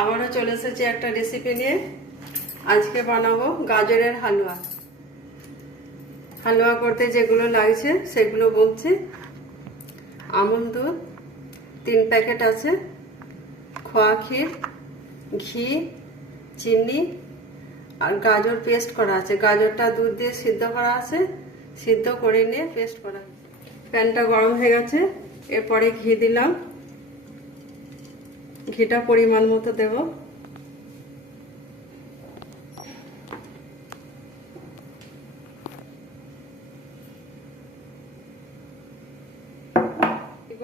আবারও চলে এসেছি একটা রেসিপি নিয়ে। আজকে বানাবো গাজরের হালুয়া। হালুয়া করতে যেগুলো লাগছে সেগুলো বলছি। আমন্ড দুধ 3 প্যাকেট আছে, খোয়া ক্ষীর, ঘি, চিনি আর গাজর পেস্ট করা আছে। গাজরটা দুধ দিয়ে সিদ্ধ করা আছে, সিদ্ধ করে নিয়ে পেস্ট করা। প্যানটা গরম হয়ে গেছে, এরপরে ঘি দিলাম। ঘিটা পরিমাণ মতো দেব।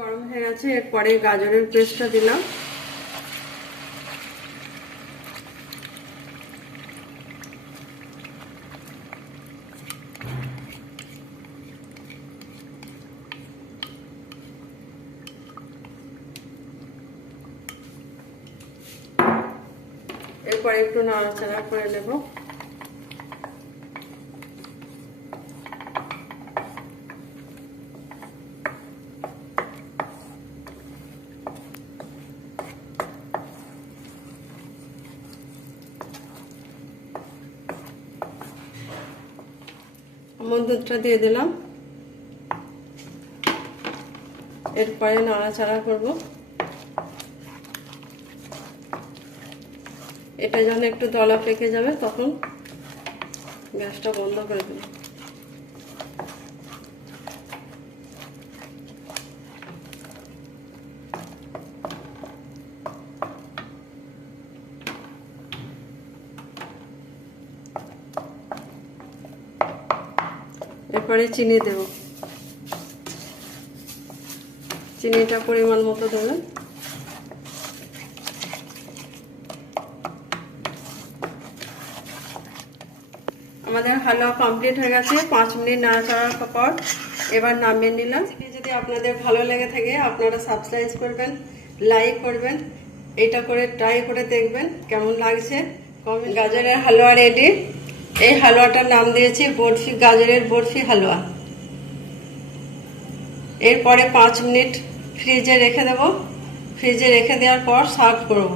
গরম হয়ে গেছে, এরপরে গাজরের পেস্টটা দিলাম। এরপরে একটু নাড়াচাড়া করে নেব। আমন্ড দুধটা দিয়ে দিলাম। এরপরে নাড়াচাড়া করব। এটা যখন একটু দলা পেকে যাবে তখন গ্যাসটা বন্ধ করে দেব। এরপরে চিনি দেব। চিনিটা পরিমাণ মতো দেবেন। আমাদের হালুয়া কমপ্লিট হয়ে গেছে। 5 মিনিট নাড়াচাড়ার পর এবার নামিয়ে নিলাম। যদি আপনাদের ভালো লেগে থাকে আপনারা সাবস্ক্রাইব করবেন, লাইক করবেন, এটা করে ট্রাই করে দেখবেন কেমন লাগছে। গাজরের হালুয়া রেডি। এই হালুয়াটার নাম দিয়েছি বরফি, গাজরের বরফি হালুয়া। এরপরে 5 মিনিট ফ্রিজে রেখে দেব। ফ্রিজে রেখে দেওয়ার পর সার্ভ করব।